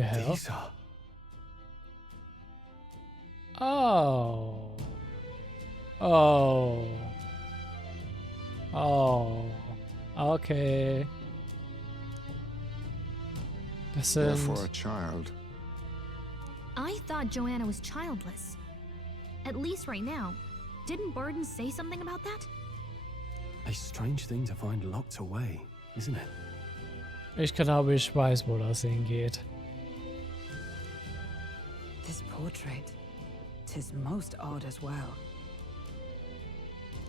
The hell? Dieser. Oh. Oh. Oh. Okay. Das sind... Therefore a child. I thought Joanna was childless. At least right now. Didn't Burden say something about that? A strange thing to find locked away, isn't it? Ich glaube, ich weiß, wo das hingeht. This portrait, 'tis most odd as well.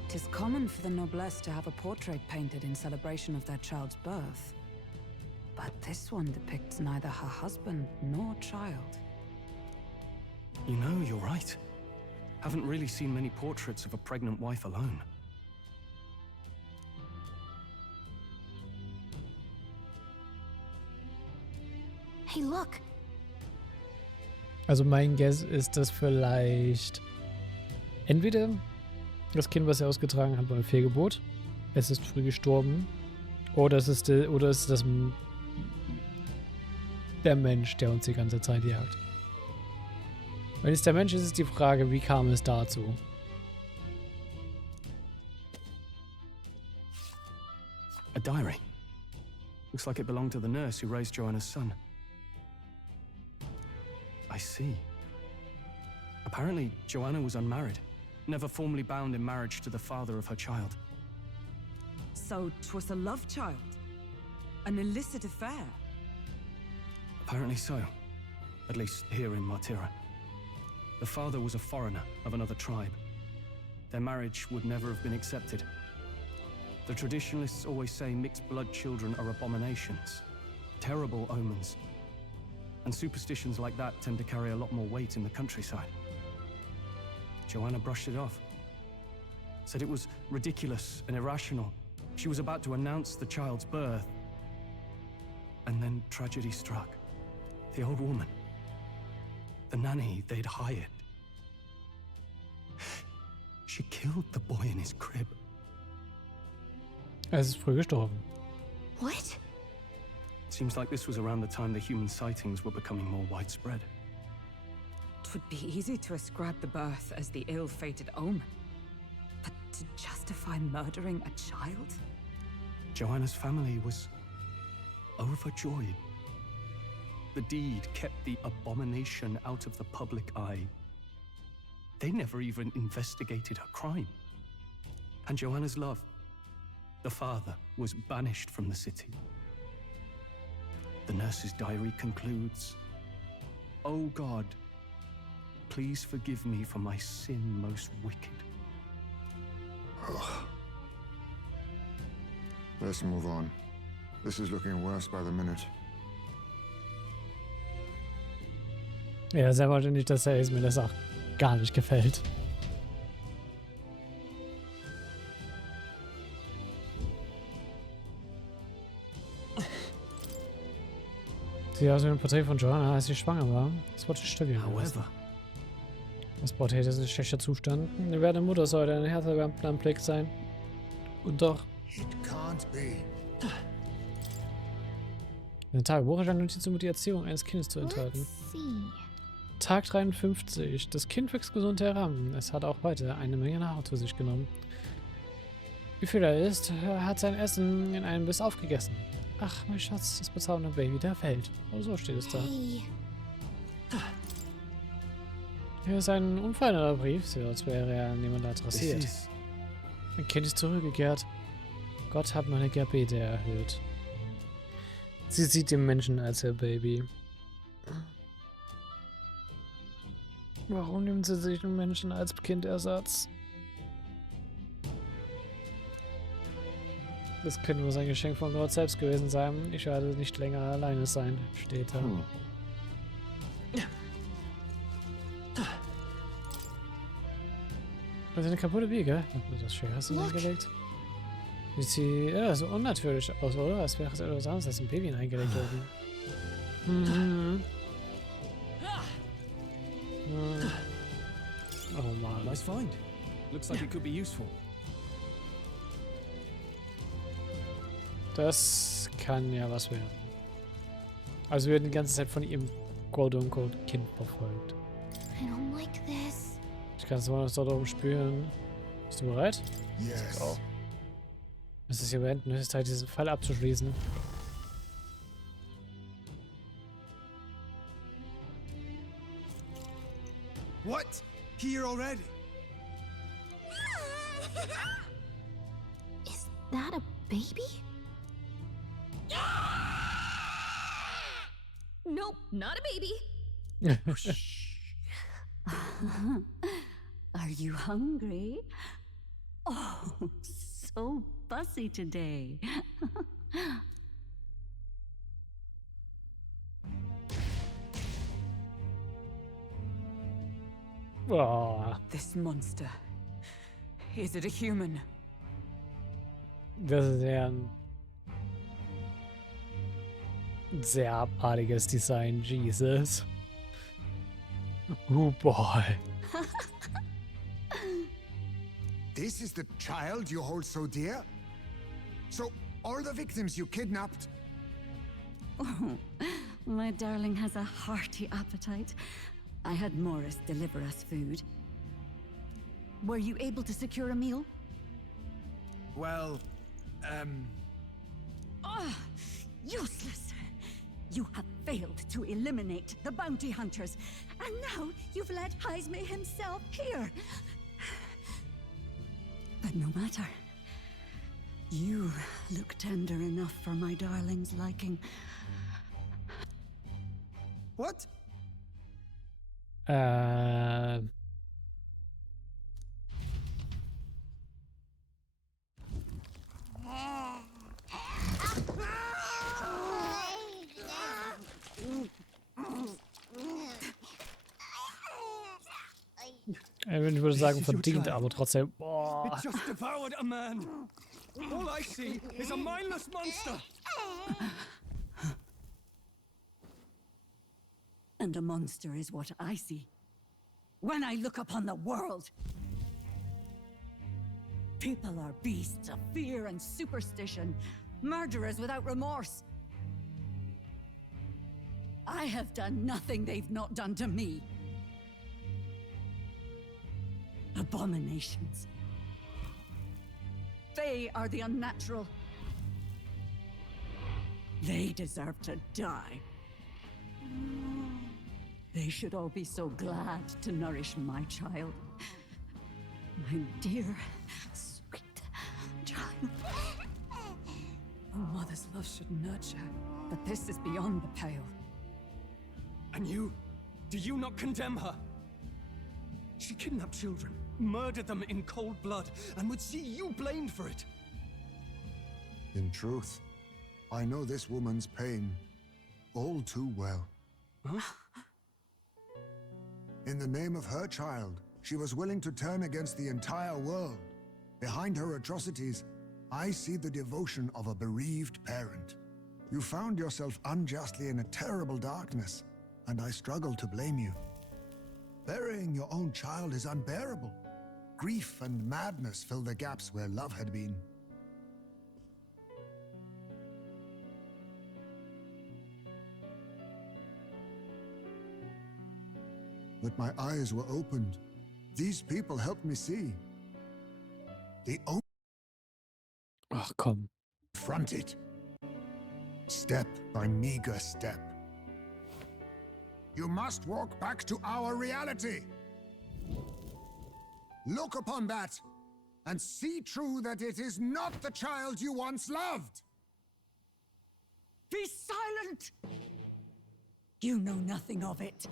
'Tis common for the noblesse to have a portrait painted in celebration of their child's birth. But this one depicts neither her husband nor child. You know, you're right. Haven't really seen many portraits of a pregnant wife alone. Hey, look! Also mein Guess ist, dass vielleicht entweder das Kind, was er ausgetragen hat, war eine Fehlgeburt, es ist früh gestorben, oder es ist das der Mensch, der uns die ganze Zeit jagt. Wenn es der Mensch ist, ist die Frage, wie kam es dazu? A diary. Looks like it belonged to the nurse who raised Joanna's son. I see. Apparently, Joanna was unmarried, never formally bound in marriage to the father of her child. So 'twas a love child? An illicit affair? Apparently so. At least here in Martira. The father was a foreigner of another tribe. Their marriage would never have been accepted. The traditionalists always say mixed blood children are abominations, terrible omens. And superstitions like that tend to carry a lot more weight in the countryside. Joanna brushed it off. Said it was ridiculous and irrational. She was about to announce the child's birth. And then tragedy struck. The old woman. The nanny they'd hired. She killed the boy in his crib. Es ist früh gestorben. What? Seems like this was around the time the human sightings were becoming more widespread. 'Twould be easy to ascribe the birth as the ill-fated omen. But to justify murdering a child? Joanna's family was overjoyed. The deed kept the abomination out of the public eye. They never even investigated her crime. And Joanna's love, the father, was banished from the city. The nurse's diary concludes, "O God, please forgive me for my sin most wicked." Let's move on. This is looking worse by the minute. Ja, sehr wahrscheinlich, dass mir das auch gar nicht gefällt. Sieht aus wie ein Porträt von Joanna, als sie schwanger war. Das wollte ich studieren. However, Das Porträt ist in schlechter Zustand. Die werdende Mutter sollte ein herzerwärmender Anblick sein. Und doch. It can't be. In der Tagebuch stand Notiz, um die Erziehung eines Kindes zu enthalten. Let's see. Tag 53. Das Kind wächst gesund heran. Es hat auch heute eine Menge Nahrung zu sich genommen. Wie viel er isst, er hat sein Essen in einem Biss aufgegessen. Ach, mein Schatz, das bezaubernde Baby der Welt. Oh, so steht es da. Hey. Hier ist ein unveränderter Brief, so als wäre er an jemand adressiert. Mein Kind ist zurückgekehrt. Gott hat meine Gebete erhöht. Sie sieht den Menschen als ihr Baby. Warum nimmt sie sich den Menschen als Kindersatz? Das könnte nur sein Geschenk von Gott selbst gewesen sein. Ich werde nicht länger alleine sein, steht da. Das ist eine kaputte Wiege. Das Schwer hast du hingelegt. Sieht so unnatürlich aus, oder? Als wäre es etwas anderes als ein Baby hineingelegt worden. Oh Mann. nice find. Looks like it could be useful. Das kann ja was werden. Also wir werden die ganze Zeit von ihrem quote-unquote Kind verfolgt. I don't like this. Ich kann es immer noch dort oben spüren. Bist du bereit? Yes. Oh. Es ist hier beenden. Es ist Zeit, diesen Fall abzuschließen. What? Here already? Is that a baby? Nope, not a baby. Are you hungry? Oh, so fussy today. Oh, This monster. Is it a human? das ist ja ein sehr abartiges Design, Jesus. Oh boy. This is the child you hold so dear? So, all the victims you kidnapped? Oh, my darling has a hearty appetite. I had Morris deliver us food. Were you able to secure a meal? Well, Ah, useless! You have failed to eliminate the bounty hunters, and now you've led Heisme himself here. But no matter. You look tender enough for my darling's liking. what? Ich würde sagen, verdient, aber trotzdem. Boah. It just devoured a man. All I see is a mindless monster. And a monster is what I see when I look upon the world. People are beasts of fear and superstition, murderers without remorse. I have done nothing they've not done to me. Abominations. They are the unnatural. They deserve to die. They should all be so glad to nourish my child. My dear, sweet child. A mother's love should nurture, but this is beyond the pale. And you? Do you not condemn her? She kidnapped children, murdered them in cold blood, and would see you blamed for it. In truth, I know this woman's pain all too well. Huh? In the name of her child, she was willing to turn against the entire world. Behind her atrocities, I see the devotion of a bereaved parent. You found yourself unjustly in a terrible darkness, and I struggle to blame you. Burying your own child is unbearable. Grief and madness fill the gaps where love had been. But my eyes were opened. These people helped me see. The only Ach komm. front it. Step by meager step. You must walk back to our reality. Look upon that and see true that it is not the child you once loved. Be silent! You know nothing of it.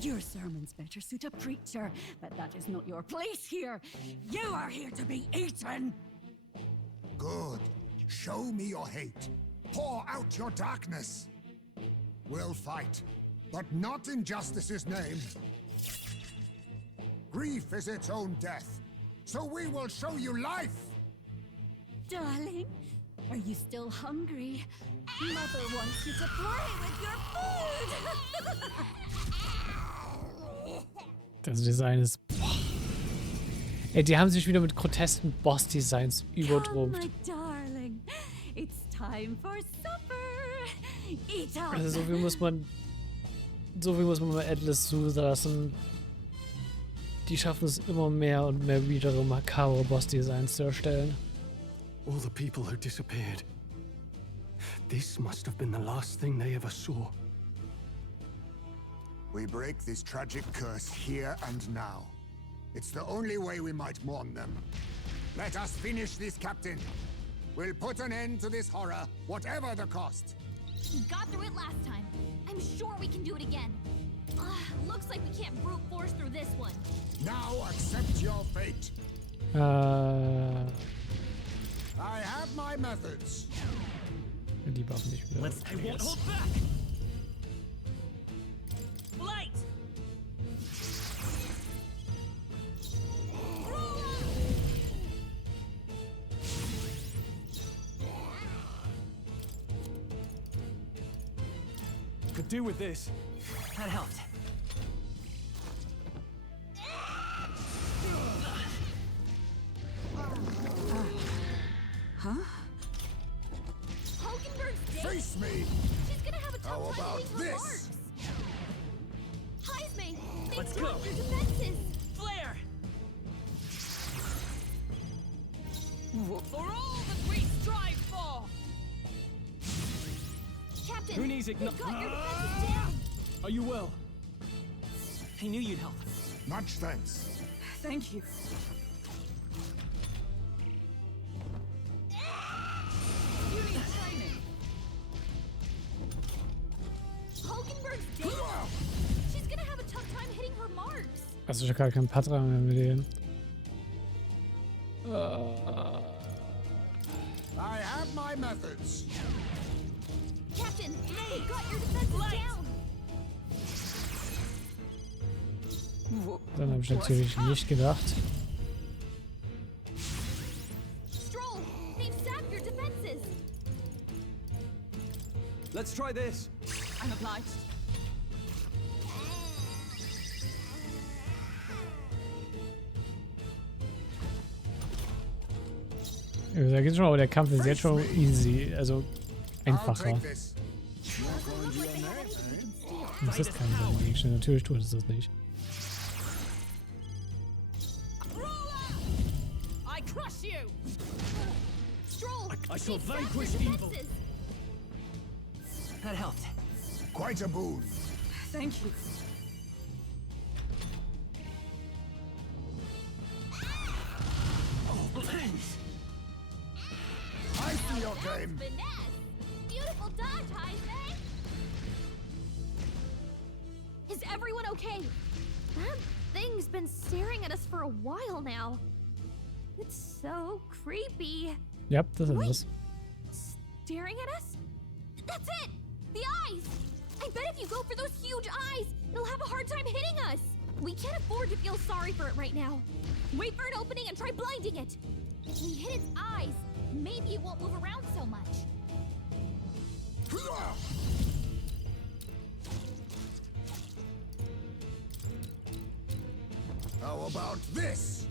Your sermons better suit a preacher, but that is not your place here. You are here to be eaten! Good. Show me your hate. Pour out your darkness. We'll fight, but not in justice's name. Grief is its own death, so we will show you life. Darling, are you still hungry? Mother wants you to play with your food! Das Design ist... Boah. Ey, die haben sich wieder mit grotesken Boss-Designs Come, übertrumpft. my darling. It's time for supper. Eat up. Also so viel muss man bei Atlus zulassen. Die schaffen es immer mehr und mehr weirde, makabre Boss-Designs zu erstellen. All the people who disappeared. This must have been the last thing they ever saw. We break this tragic curse here and now. It's the only way we might mourn them. Let us finish this, Captain. We'll put an end to this horror, whatever the cost. We got through it last time. I'm sure we can do it again. Looks like we can't brute force through this one. Now accept your fate. I have my methods. Die Waffen nicht wieder. I won't hold back. Light. Could do with this. That helped. Huh? Hulkenberg's dead. Face me. She's gonna have a How tough time about hitting her this? marks. Heisme, they've Let's dropped go. their defenses. Flare. For all that we strive for. Captain, Who needs they've igno- got your defenses down. Are you well? I knew you'd help. Much thanks. Thank you. You need training. Hulkenberg's dead. She's gonna have a tough time hitting her marks. Also ich habe gar keinen Patra mehr mit denen. I have my methods. Captain, they've got your defenses down. Dann habe ich natürlich nicht gedacht. Stroll, they've sapped your defenses. Let's try this. I'm obliged. Da geht's schon, aber der Kampf ist jetzt schon easy, also I'll einfacher. take this. Das ist kein Gegenstand, natürlich tut es das nicht. I crush you. Stroll, I shall they've sapped your vanquish evil. defenses. That helped. Quite a boon. Thank you. Oh, thanks. I see your That was game. finesse. Beautiful dodge, Heisme. Is everyone okay? That thing's been staring at us for a while now. It's so creepy. Ja, das ist es. Staring at us? That's it! The eyes! I bet if you go for those huge eyes, it'll have a hard time hitting us. We can't afford to feel sorry for it right now. Wait for an opening and try blinding it. If we hit its eyes, maybe it won't move around so much. How about this?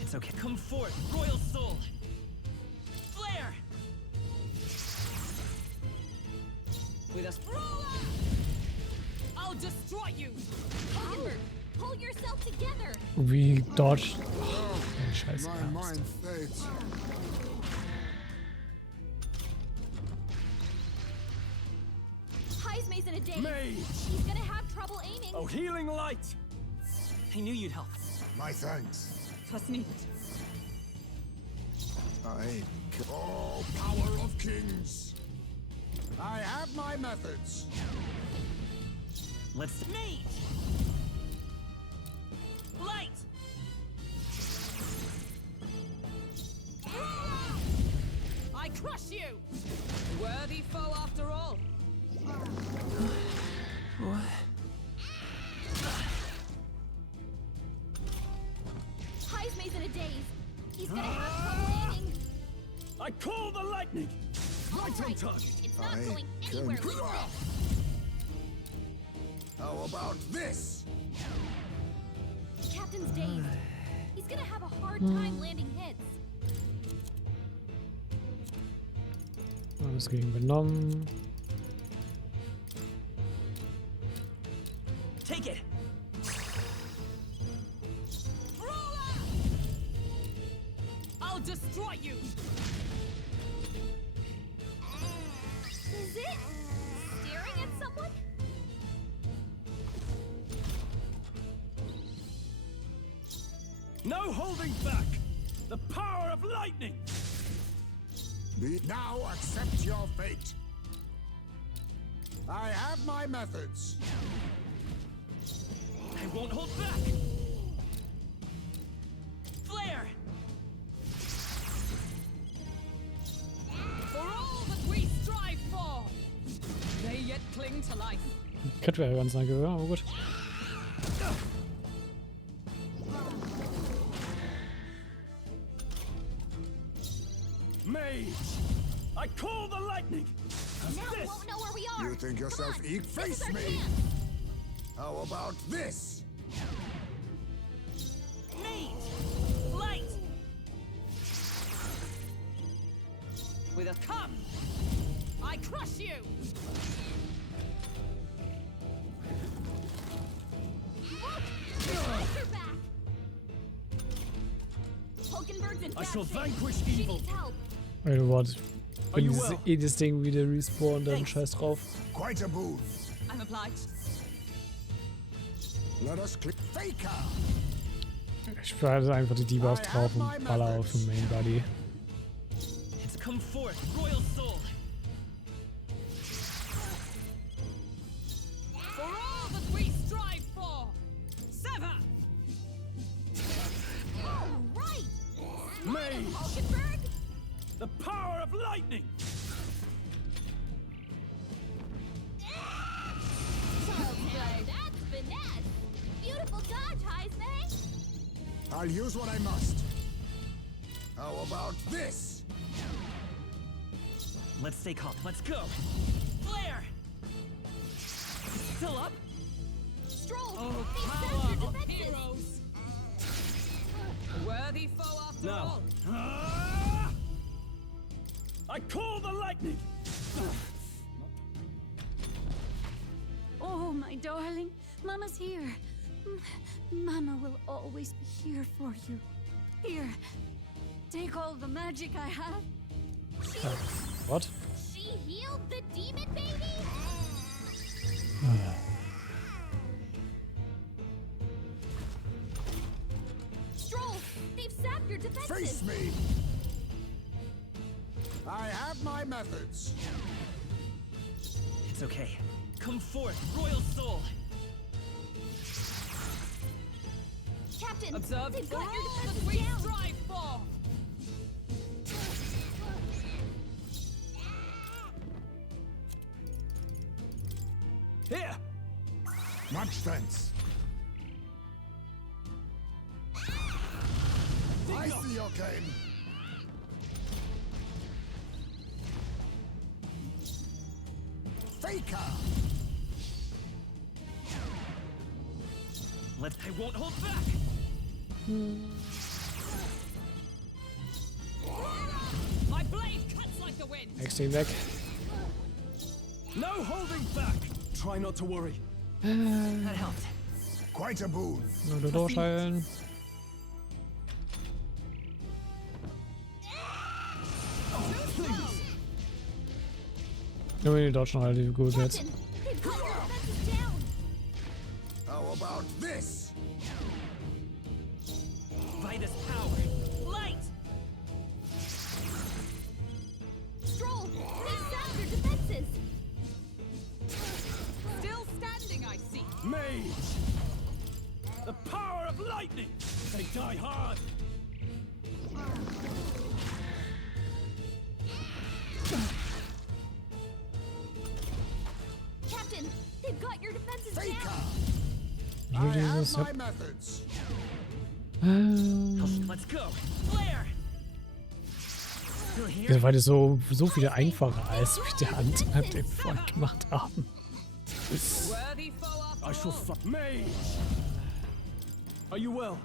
It's okay. Come forth, royal soul. Flare. With us. I'll destroy you. Hulkenberg, pull yourself together. Wie dodge. Scheiße. My mind fades. Heisme's in a daze. Mage. She's gonna have trouble aiming. Oh, healing light. I knew you'd help. My thanks. Was needed. Oh, power of kings. I have my methods. Let's meet. Light. I crush you. Worthy foe after all. What? Heisme's in a daze. He's gonna have trouble aiming. I call the lightning. All Right on right, target. it's not I going can- anywhere with this. How about this? Captain's dazed. He's gonna have a hard time landing hits. Alles gegen benommen. Take it. I'll destroy you. Is it staring at someone? No holding back! The power of lightning! Now accept your fate. I have my methods. I won't hold back. Flare. For all that we strive for, they yet cling to life. Könnte wäre ganz nah gewesen, aber gut. Mage! I call the lightning! Now we won't know where we are. You think yourself Come on, eek? this is Face our me! chance. How about this? Mage! Light! With a come! I crush you! Look! Lights are back! Hulkenberg's in I bad shall shape. vanquish She evil. needs help. Ey, du Wort. Are Wenn you dieses well? jedes Ding wieder respawnt, dann scheiß drauf. Quite a boon. I'm obliged. Let us click Faker. Ich werde einfach die Debuffs drauf und baller auf den Main Body. It's come forth, royal soul. For all that we strive for, sever. All right! Mage! Hulkenberg! The power of lightning! Okay, that's finesse. Beautiful dodge, Heisman. I'll use what I must. How about this? Let's stay calm. Let's go. Flare. Still up? Stroll! Oh, They power sapped your of defenses. heroes. A worthy foe after Now. all. Ah! I call the lightning! Oh, my darling. Mama's here. Mama will always be here for you. Here, take all the magic I have. What? She healed the demon baby? Stroll! They've sapped your defenses! Face me. I have my methods. It's okay. Come forth, royal soul. Captain, Observe they've for got your all that defenses we down! strive for. Here! Much thanks. I see your game. Faker. I won't hold back. My blade cuts like the wind. Extrem weg. No holding back! Try not to worry. That helped. Quite a boon. Nur durchheilen. Nur die Deutschen relativ gut jetzt. Captain, they've got your defenses down! How about this? Vitus power. Light. Stroll! They've sapped your defenses! Still standing, I see. Mage! The power of lightning! They die hard! Captain, they've got your defenses Faker. down! I Dieses, have my yep. methods. Let's go. Flare. Still here? Ja, weil das so viel einfacher als mit der Hand den vorhin gemacht haben. Worthy foe after I shall all. fight. Mage! Are you well?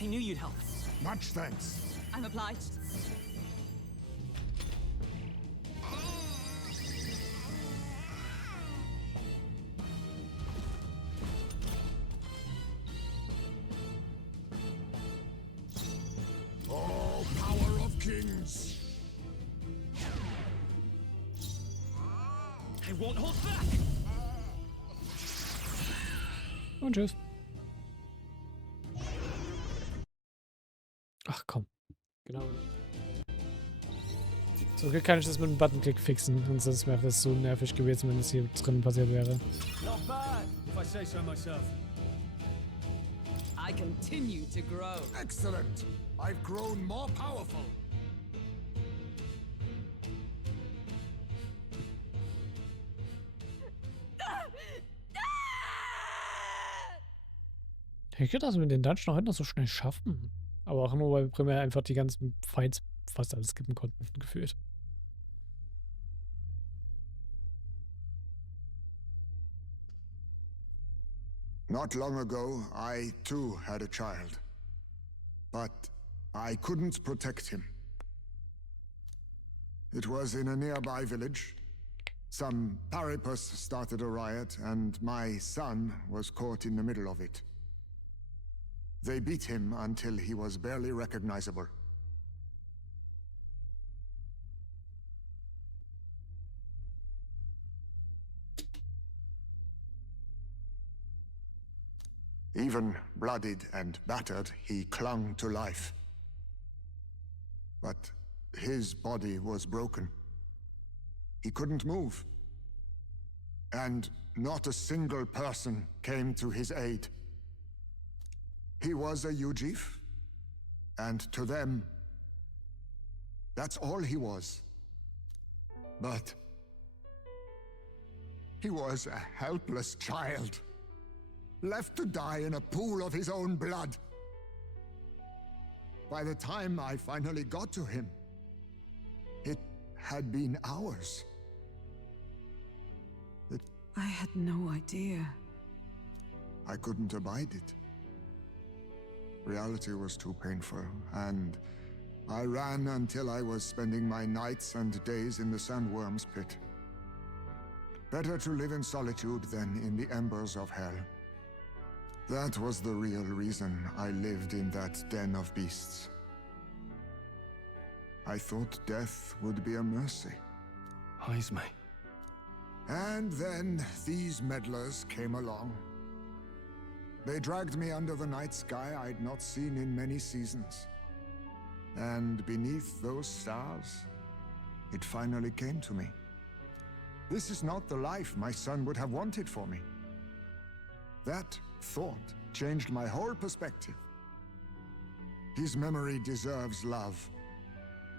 I knew you'd help. Much thanks. I'm obliged. Vikings! I won't hold back! Und tschüss. Ach komm. Genau. So kann ich das mit einem Buttonklick fixen. Und sonst wäre das so nervig gewesen, wenn es hier drin passiert wäre. Not bad, if I say so myself. I continue to grow. Excellent! I've grown more powerful. Ich hätte das mit den Dungeon heute noch so schnell schaffen. Aber auch nur, weil wir primär einfach die ganzen Fights fast alles skippen konnten, gefühlt. Not long ago, I too had a child. But I couldn't protect him. It was in a nearby village. Some paripus started a riot, and my son was caught in the middle of it. They beat him until he was barely recognizable. Even bloodied and battered, he clung to life. But his body was broken. He couldn't move. And not a single person came to his aid. He was a Ujif, and to them, that's all he was. But he was a helpless child, left to die in a pool of his own blood. By the time I finally got to him, it had been hours. I had no idea. I couldn't abide it. Reality was too painful, and I ran until I was spending my nights and days in the sandworm's pit. Better to live in solitude than in the embers of hell. That was the real reason I lived in that den of beasts. I thought death would be a mercy. Heisme. And then these meddlers came along. They dragged me under the night sky I'd not seen in many seasons. And beneath those stars, it finally came to me. This is not the life my son would have wanted for me. That thought changed my whole perspective. His memory deserves love,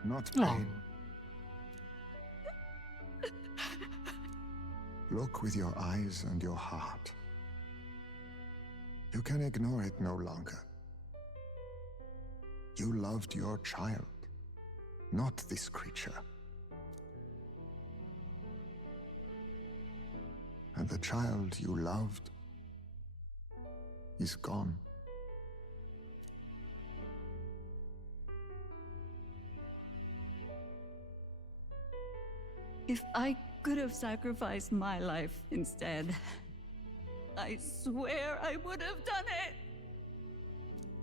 not pain. Look with your eyes and your heart. You can ignore it no longer. You loved your child, not this creature. And the child you loved is gone. If I could have sacrificed my life instead, I swear I would have done it.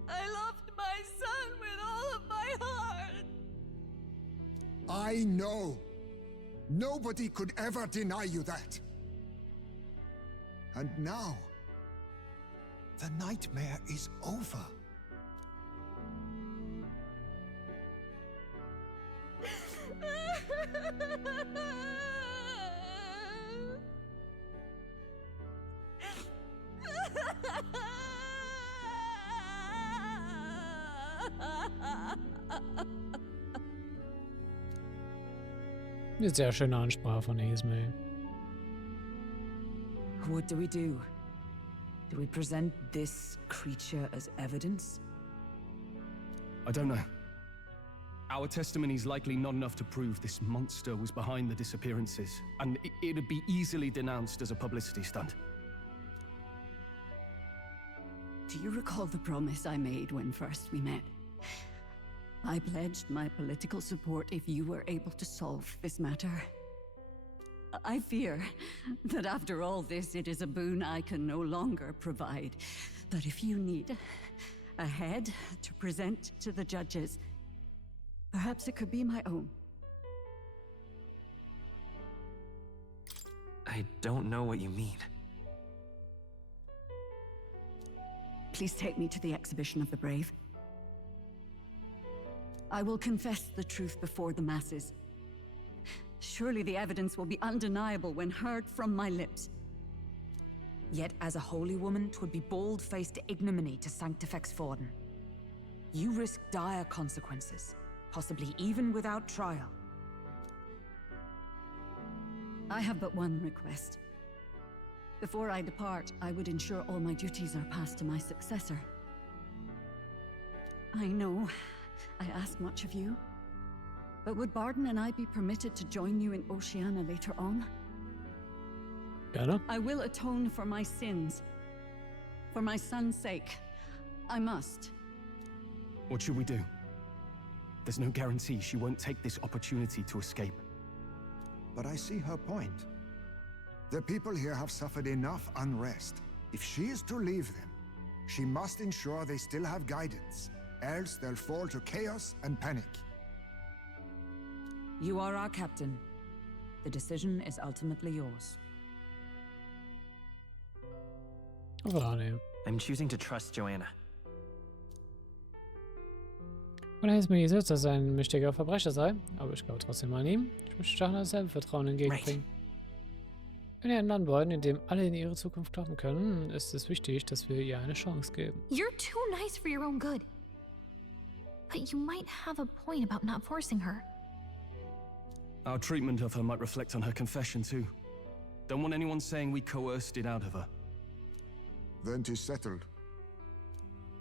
I loved my son with all of my heart. I know. Nobody could ever deny you that. And now, the nightmare is over. Eine sehr schöne Ansprache von Ismail. What do we do? Do we present this creature as evidence? I don't know. Our testimony's likely not enough to prove this monster was behind the disappearances, and it'd be easily denounced as a publicity stunt. Do you recall the promise I made when first we met? I pledged my political support if you were able to solve this matter. I fear that after all this, it is a boon I can no longer provide. But if you need a head to present to the judges, perhaps perhaps it could be my own. I don't know what you mean. Please take me to the exhibition of the brave. I will confess the truth before the masses. Surely the evidence will be undeniable when heard from my lips. Yet as a holy woman, 'twould be bold-faced ignominy to sanctifex Forden. You risk dire consequences, possibly even without trial. I have but one request. Before I depart, I would ensure all my duties are passed to my successor. I know I ask much of you, but would Barden and I be permitted to join you in Oceania later on? Gerne. I will atone for my sins. For my son's sake, I must. What should we do? There's no guarantee she won't take this opportunity to escape. But I see her point. The people here have suffered enough unrest. If she is to leave them, she must ensure they still have guidance, else they'll fall to chaos and panic. You are our captain. The decision is ultimately yours. Overannehmen. I'm choosing to trust Joanna. Und er ist mir gesagt, dass er ein mächtiger Verbrecher sei, aber ich glaube trotzdem an ihm. Ich möchte Joanna dasselbe Vertrauen entgegenbringen. Wenn ihr einen wollen, in dem alle in ihre Zukunft glauben können, ist es wichtig, dass wir ihr eine Chance geben. You're too nice for your own good. But you might have a point about not forcing her. Our treatment of her might reflect on her confession too. Don't want anyone saying we coerced it out of her. Then 'tis settled.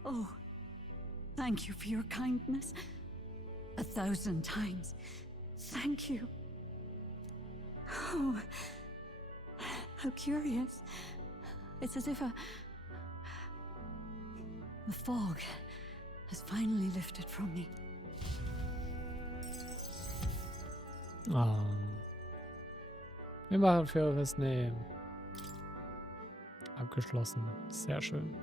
Oh, thank you for your kindness. 1,000 times. Thank you. Oh, how curious. It's as if the fog has finally lifted from me. Ah. Wir machen für eures Nehmen. Abgeschlossen. Sehr schön.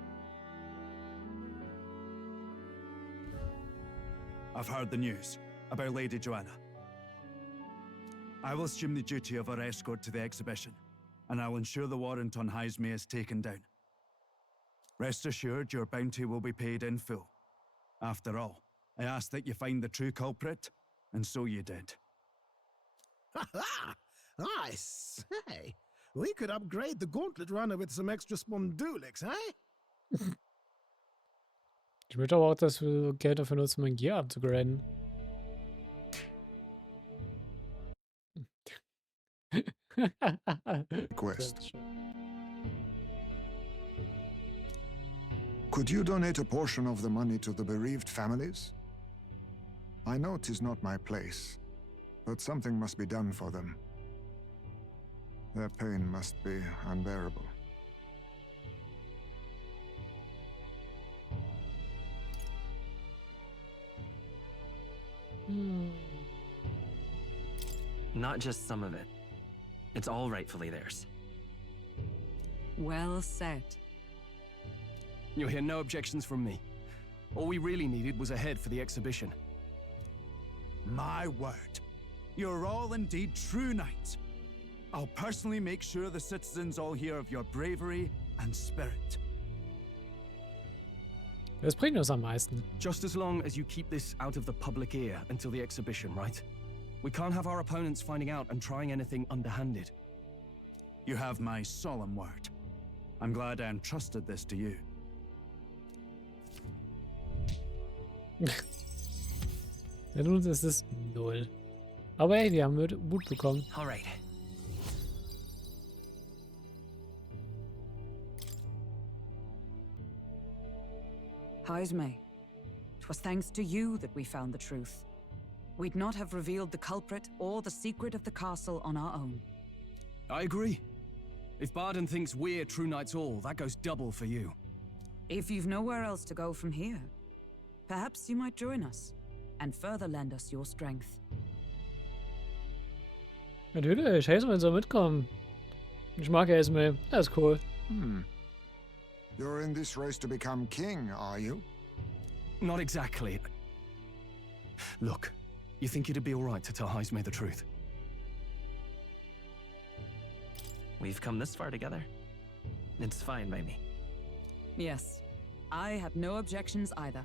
I've heard the news about Lady Joanna. I will assume the duty of her escort to the exhibition, and I will ensure the warrant on Heisme is taken down. Rest assured, your bounty will be paid in full. After all, I asked that you find the true culprit, and so you did. Ha! I say, we could upgrade the gauntlet runner with some extra Spondulics, eh? Ich möchte aber auch, dass wir Geld dafür nutzen, mein Gear abzugraden. Quest. Could you donate a portion of the money to the bereaved families? I know 'tis not my place, but something must be done for them. Their pain must be unbearable. Not just some of it. It's all rightfully theirs. Well said. You'll hear no objections from me. All we really needed was a head for the exhibition. My word. You're all indeed true knights. I'll personally make sure the citizens all hear of your bravery and spirit. Das bringt uns am meisten. Just as long as you keep this out of the public ear until the exhibition, right? We can't have our opponents finding out and trying anything underhanded. You have my solemn word. I'm glad I entrusted this to you. Ja, nun ist es 0. Aber hey, wir haben Mut bekommen. All right. Heisme, 'twas thanks to you that we found the truth. We'd not have revealed the culprit or the secret of the castle on our own. I agree. If Barden thinks we're true knights all, that goes double for you. If you've nowhere else to go from here, perhaps you might join us and further lend us your strength. Natürlich, Hazel soll mitkommen. Ich mag Hazel. Er ist cool. You're in this race to become king, are you? Not exactly. Look, You think it'd be alright to tell Heisme the truth? We've come this far together. It's fine by me. Yes, I have no objections either.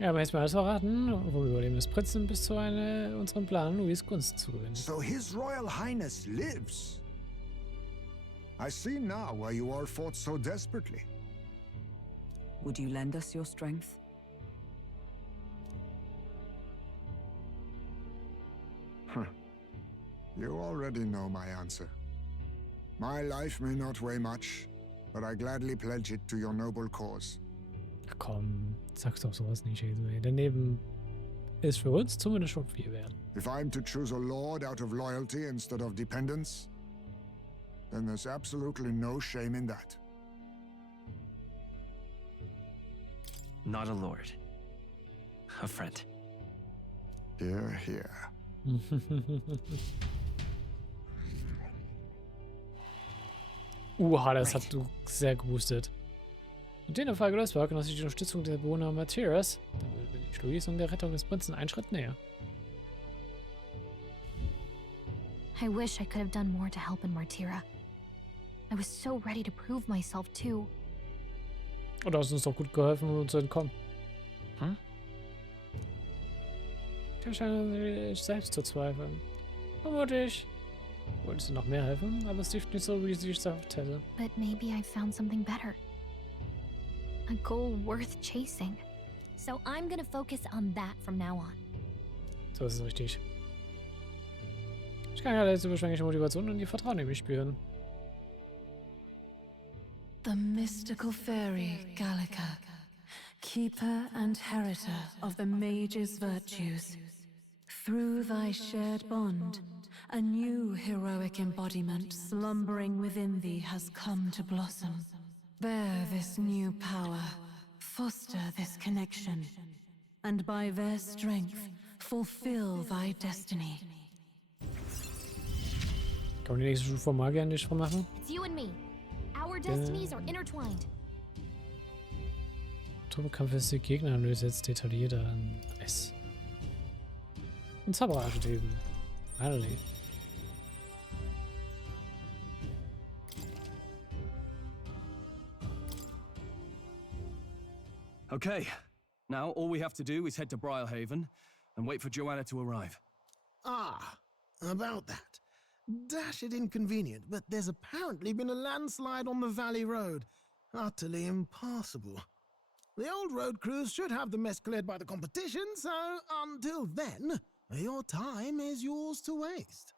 Ja, aber jetzt mal alles verraten, vom Überleben des Prinzen bis zu unserem Plan, Louis Gunst zu gewinnen. So His Royal Highness lives. I see now why you all fought so desperately. Would you lend us your strength? You already know my answer. My life may not weigh much, but I gladly pledge it to your noble cause. Ach komm, sag's doch sowas nicht, Heisme. Daneben ist für uns zumindest schon viel wert. If I'm to choose a lord out of loyalty instead of dependence, then there's absolutely no shame in that. Not a lord. A friend. Hear, hear. Das hat du sehr geboostet. Und in der Fall gelöst war, genoss ich die Unterstützung der Bewohner Matthias. Damit bin ich Louis und der Rettung des Prinzen einen Schritt näher. I wish I could have done more to help in Martira. I was so ready to prove myself too. Oder hast du uns doch gut geholfen, um uns zu entkommen? Hm? Ich scheine sich selbst zu zweifeln. Vermutlich wolltest du noch mehr helfen, aber es lief nicht so, wie ich es erhofft hätte. But maybe I found something better. A goal worth chasing. So I'm gonna focus on that from now on. So ist es richtig. Ich kann ja jetzt überschwängliche Motivation und die Vertrauen in mich spüren. The mystical fairy Gallica, keeper and heritor of the mage's virtues. Through thy shared bond, a new heroic embodiment slumbering within thee has come to blossom. Bear this new power, foster this connection, and by their strength, fulfill thy destiny. Kann man die nächste Stufe von Magier nicht machen? It's you and me. Our destinies are intertwined. Turmkampf ist die Gegneranalyse jetzt detaillierter an S. Und Zauberarchetypen. Finally. Okay, now all we have to do is head to Briarhaven and wait for Joanna to arrive. Ah, about that. Dashed inconvenient, but there's apparently been a landslide on the Valley Road. Utterly impassable. The old road crews should have the mess cleared by the competition, so until then, your time is yours to waste.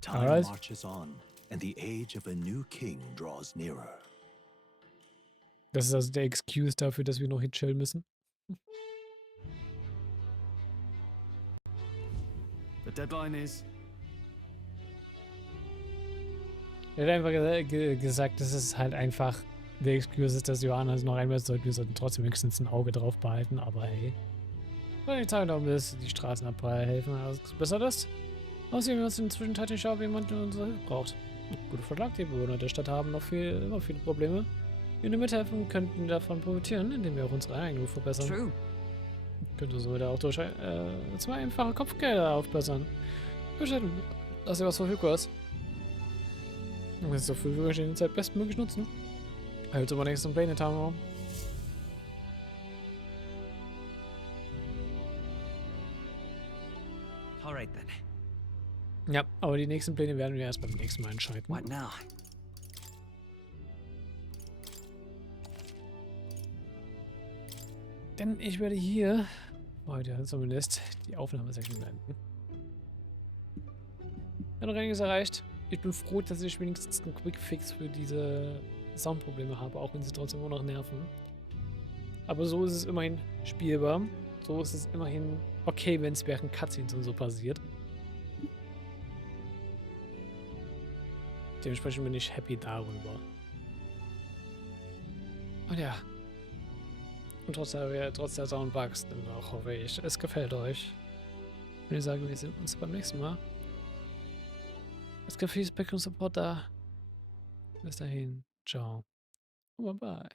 Time marches on, and the age of a new king draws nearer. Das ist also der Excuse dafür, dass wir noch hier chillen müssen. The deadline is... Er hat einfach gesagt, dass es halt einfach der Excuse ist, dass Johanna es noch einmal sollte. Wir sollten trotzdem wenigstens ein Auge drauf behalten, aber hey. Wenn die Zeit darum ist, die Straßen abprall helfen, also besser das. Außerdem wir uns inzwischen tatsächlich auch jemand, der unsere Hilfe braucht. Gute Verlag, die Bewohner der Stadt haben noch immer viele Probleme. Wir nur mithelfen könnten davon profitieren, indem wir auch unsere Eignung verbessern. True. Könnte so wieder auch durch 2 einfache Kopfgelder aufbessern. Bestimmt, dass ihr was verfügbar ist. Und wenn es zur Verfügung steht, die Zeit bestmöglich nutzen. Also aber nächstes Pläne haben. Alright then. Ja, aber die nächsten Pläne werden wir erst beim nächsten Mal entscheiden. What now? Denn ich werde hier heute zumindest die Aufnahmesession beenden. Ein Training ist erreicht. Ich bin froh, dass ich wenigstens einen Quickfix für diese Soundprobleme habe, auch wenn sie trotzdem immer noch nerven. Aber so ist es immerhin spielbar. So ist es immerhin okay, wenn es während Cutscenes und so passiert. Dementsprechend bin ich happy darüber. Und ja. Und trotz der Soundbugs, dann auch hoffe ich, es gefällt euch. Und ich sage, wir sehen uns beim nächsten Mal. Es gibt Feedback und Support da. Bis dahin. Ciao. Bye bye.